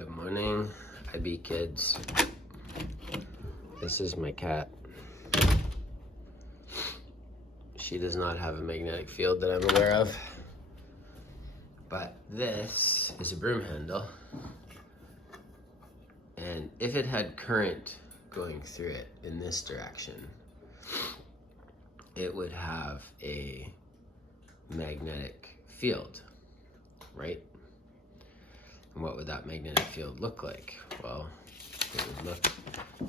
Good morning, IB kids. This is my cat. She does not have a magnetic field that I'm aware of, but this is a broom handle, and if it had current going through it in this direction, it would have a magnetic field, right? And what would that magnetic field look like? Well, it would look,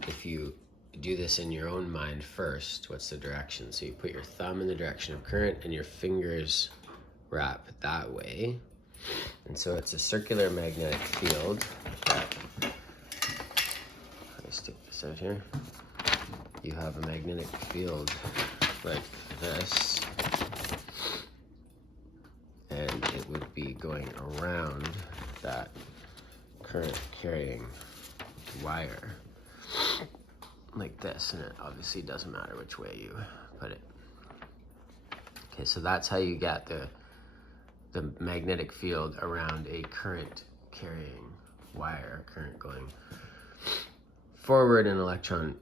if you do this in your own mind first, what's the direction? So you put your thumb in the direction of current and your fingers wrap that way. And so it's a circular magnetic field that, let me stick this out here. You have a magnetic field like this, and it would be going around that current carrying wire like this, and it obviously doesn't matter which way you put it. Okay, so that's how you get the magnetic field around a current carrying wire. Current going forward, and electron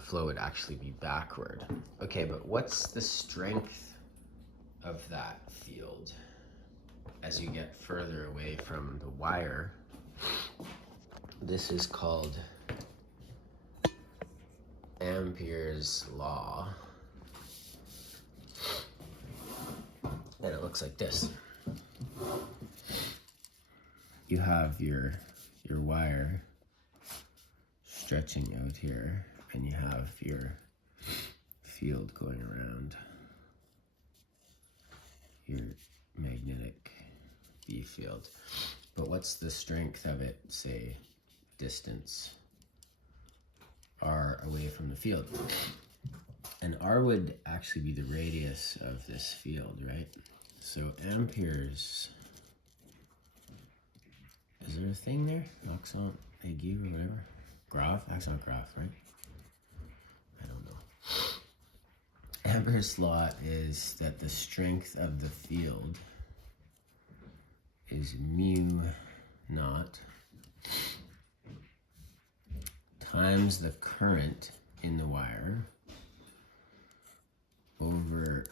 flow would actually be backward. Okay, but what's the strength of that field as you get further away from the wire? This is called Ampere's law, and it looks like this. You have your wire stretching out here, and you have your field going around your magnetic B field. But what's the strength of it, say, distance r away from the field? And r would actually be the radius of this field, right? So Ampere's, is there a thing there? Accent aigu or whatever? Graph? That's not graph, right? I don't know. Ampere's law is that the strength of the field is mu naught times the current in the wire over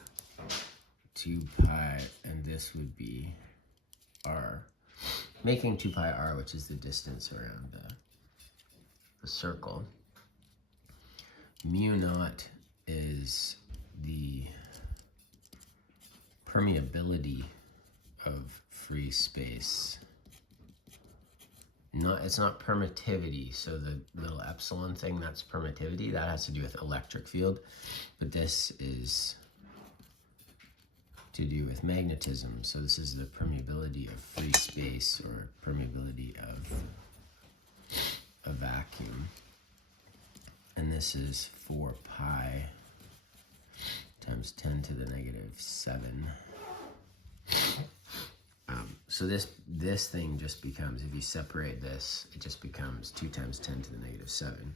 2 pi, and this would be r, making 2 pi r, which is the distance around the circle. Mu naught is the permeability of free space. It's not permittivity, so the little epsilon thing, that's permittivity. That has to do with electric field, but this is to do with magnetism. So this is the permeability of free space, or permeability of a vacuum. And this is 4 pi times 10 to the negative 7. So this thing just becomes, if you separate this, it just becomes 2 times 10 to the negative 7.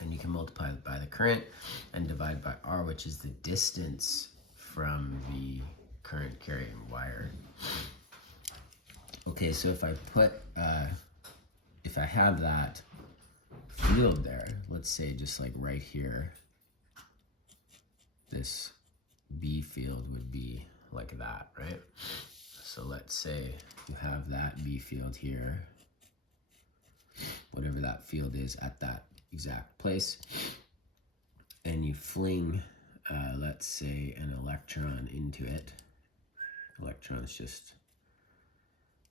And you can multiply it by the current and divide by r, which is the distance from the current carrying wire. Okay, so if I put, if I have that field there, let's say just like right here, this B field would be like that, right? So let's say you have that B field here, whatever that field is at that exact place, and you fling, let's say, an electron into it. Electron's just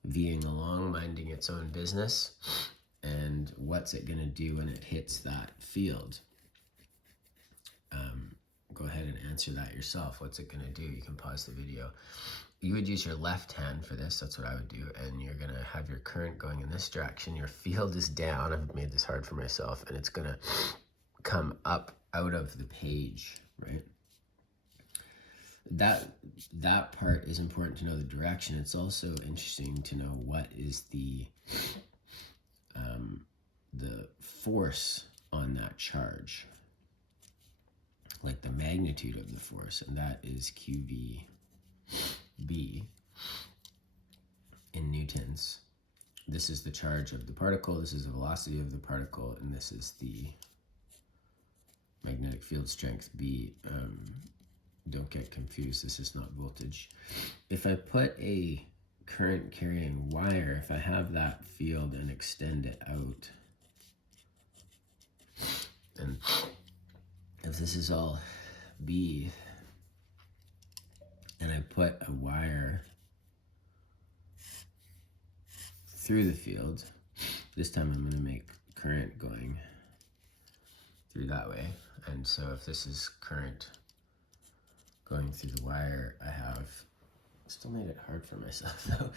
V'ing along, minding its own business. And what's it gonna do when it hits that field? Go ahead and answer that yourself. What's it gonna do? You can pause the video. You would use your left hand for this, that's what I would do, and you're gonna have your current going in this direction. Your field is down, I've made this hard for myself, and it's gonna come up out of the page, right? That part is important to know the direction. It's also interesting to know what is the force on that charge, like the magnitude of the force, and that is QVB in newtons. this is the charge of the particle, this is the velocity of the particle, and this is the magnetic field strength, B. Don't get confused, this is not voltage. If I put a current carrying wire, if I have that field and extend it out, and if this is all B, and I put a wire through the field, this time I'm going to make current going through that way. And so if this is current going through the wire, I have still made it hard for myself though.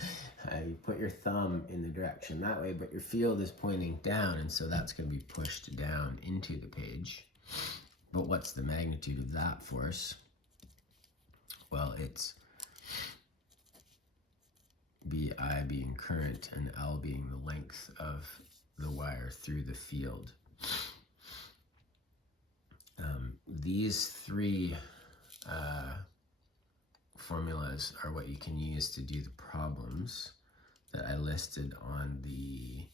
You put your thumb in the direction that way, but your field is pointing down, and so that's going to be pushed down into the page. But what's the magnitude of that force? Well, it's BI being current and L being the length of the wire through the field. These three formulas are what you can use to do the problems that I listed on the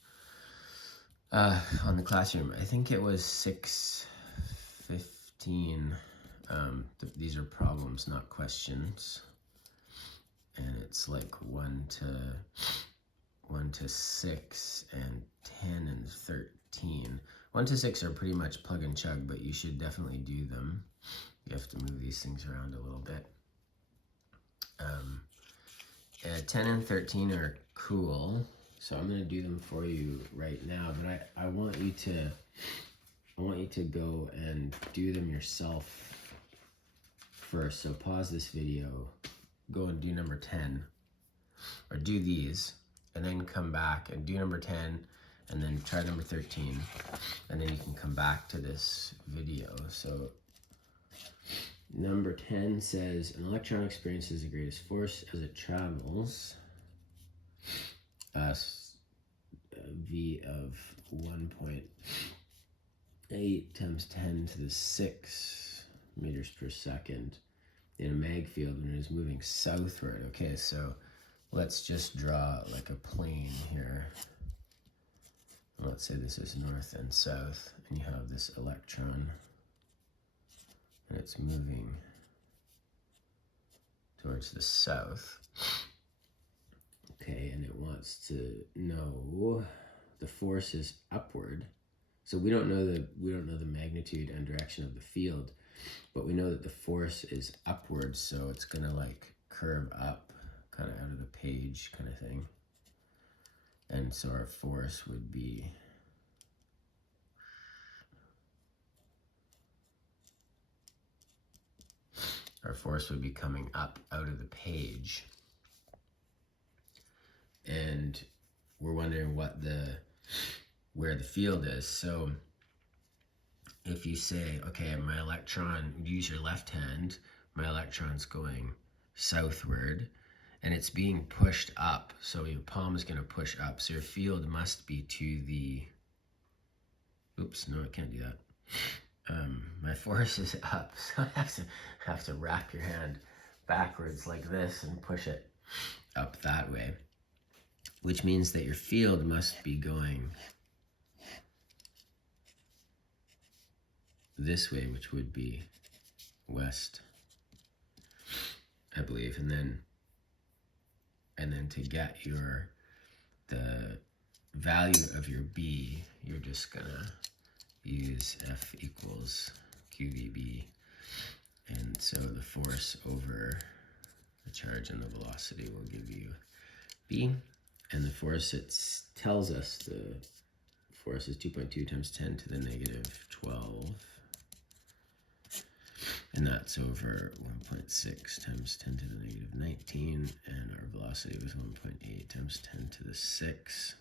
classroom. I think it was 615. These are problems, not questions. And it's like 1 to 6 and 10 and 13. 1 to 6 are pretty much plug and chug, but you should definitely do them. You have to move these things around a little bit. 10 and 13 are cool, so I'm going to do them for you right now. But I want you to go and do them yourself first. So pause this video, go and do number 10, or do these, and then come back and do number 10, and then try number 13, and then you can come back to this video. So number 10 says, an electron experiences the greatest force as it travels, V of 1.8 times 10 to the 6 meters per second in a mag field when it is moving southward. Okay, so let's just draw like a plane here. Let's say this is north and south, and you have this electron, and it's moving towards the south. Okay, and it wants to know the force is upward. So we don't know the magnitude and direction of the field, but we know that the force is upward, so it's gonna like curve up kind of out of the page kind of thing. And so our force would be coming up out of the page. And we're wondering where the field is. So if you say, okay, my electron, use your left hand, my electron's going southward, and it's being pushed up. So your palm is going to push up. So your field must be to the, oops, no, I can't do that. My force is up, so I have to wrap your hand backwards like this and push it up that way, which means that your field must be going this way, which would be west, I believe. And then to get the value of your B, you're just gonna use F equals QVB. And so the force over the charge and the velocity will give you B. And the force, it tells us the force is 2.2 times 10 to the negative 12. And that's over 1.6 times 10 to the negative 19. And our velocity was 1.8 times 10 to the 6.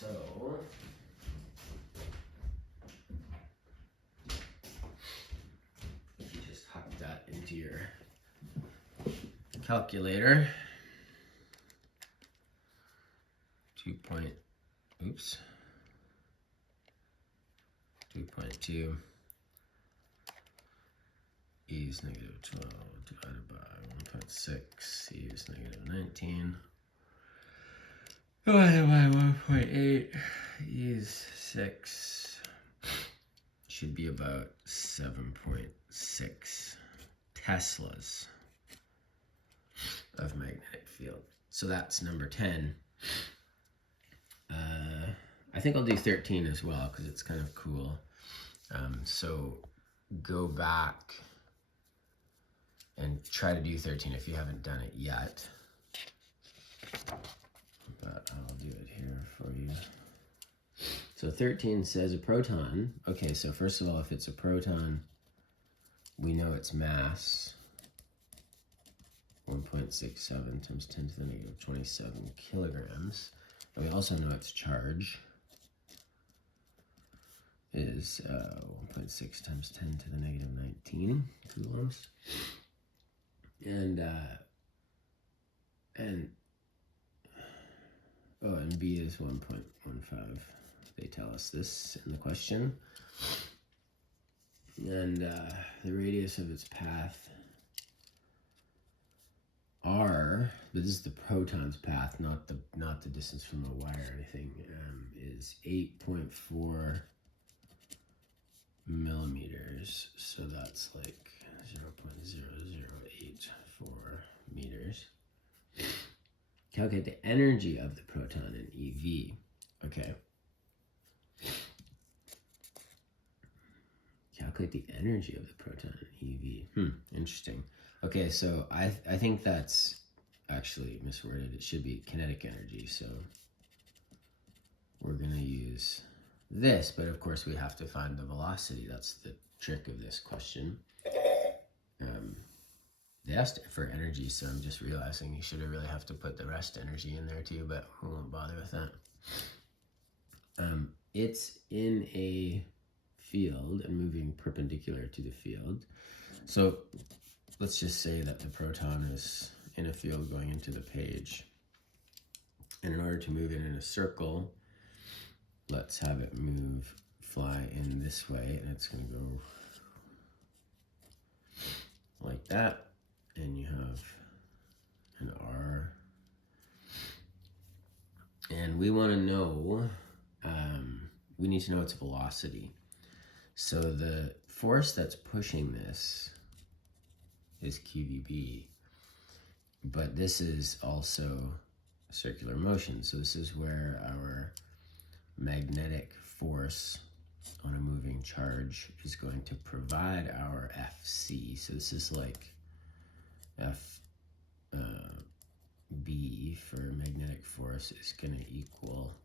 So if you just huck that into your calculator, 2.2 e is negative 12 divided by 1.6, e is negative 19. divided by 1.8 is 6. Should be about 7.6 Teslas of magnetic field. So that's number 10. I think I'll do 13 as well because it's kind of cool. So go back and try to do 13 if you haven't done it yet. But I'll do it here for you. So 13 says a proton. Okay, so first of all, if it's a proton, we know its mass, 1.67 times 10 to the negative 27 kilograms. And we also know its charge is 1.6 times 10 to the negative 19 coulombs. And B is 1.15. They tell us this in the question. And the radius of its path R, this is the proton's path, not the distance from a wire or anything, is 8.4 millimeters. So that's like 0.0084 meters. Calculate the energy of the proton in EV. Okay. Calculate the energy of the proton in EV. Interesting. Okay, so I think that's actually misworded. It should be kinetic energy. So we're going to use this, but of course we have to find the velocity. That's the trick of this question. They asked for energy, so I'm just realizing you should really have to put the rest energy in there too, but we won't bother with that. It's in a field and moving perpendicular to the field. So let's just say that the proton is in a field going into the page. And in order to move it in a circle, let's have it fly in this way, and it's going to go like that. And you have an R. And we want to know, we need to know its velocity. So the force that's pushing this is QVB, but this is also circular motion. So this is where our magnetic force on a moving charge is going to provide our FC. So this is like B for magnetic force is going to equal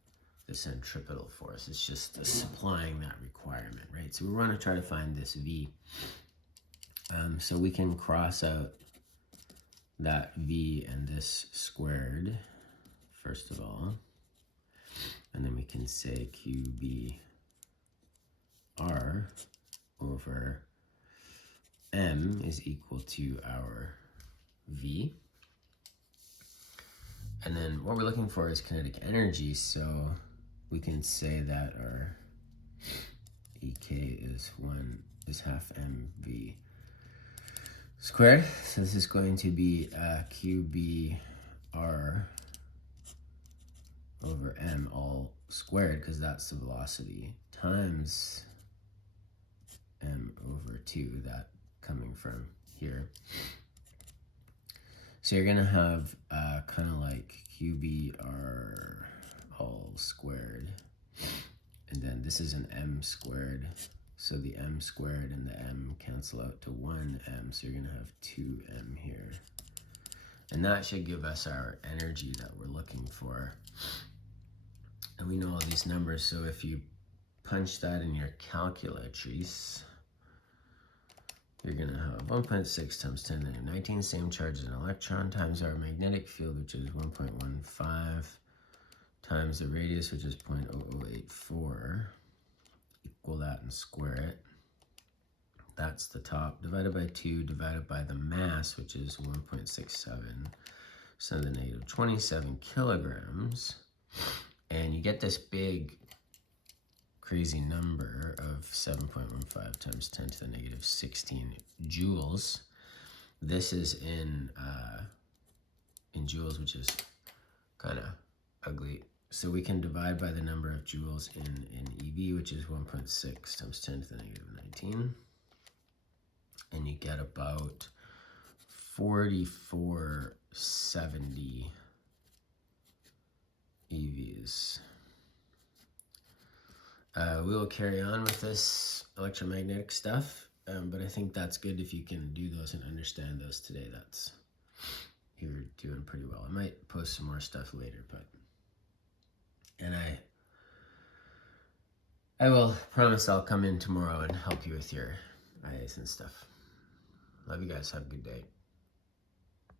the centripetal force. It's just supplying that requirement, right? So we want to try to find this V. So we can cross out that V and this squared, first of all. And then we can say QBR over M is equal to our V. And then what we're looking for is kinetic energy, so we can say that our EK is half mv squared. So this is going to be QBR over m all squared, because that's the velocity, times m over 2, that coming from here. So you're going to have kind of like QBR all squared. And then this is an m squared. So the m squared and the m cancel out to 1m. So you're going to have 2m here. And that should give us our energy that we're looking for. And we know all these numbers. So if you punch that in your calculatrice, you're going to have 1.6 times 10 to the 19, same charge as an electron, times our magnetic field, which is 1.15, times the radius, which is 0.0084, equal that and square it. That's the top, divided by 2, divided by the mass, which is 1.67, so the negative 27 kilograms. And you get this big crazy number of 7.15 times 10 to the negative 16 joules. This is in joules, which is kind of ugly. So we can divide by the number of joules in EV, which is 1.6 times 10 to the negative 19. And you get about 4470 EVs. We will carry on with this electromagnetic stuff, but I think that's good if you can do those and understand those today. You're doing pretty well. I might post some more stuff later, and I will promise I'll come in tomorrow and help you with your IAs and stuff. Love you guys. Have a good day.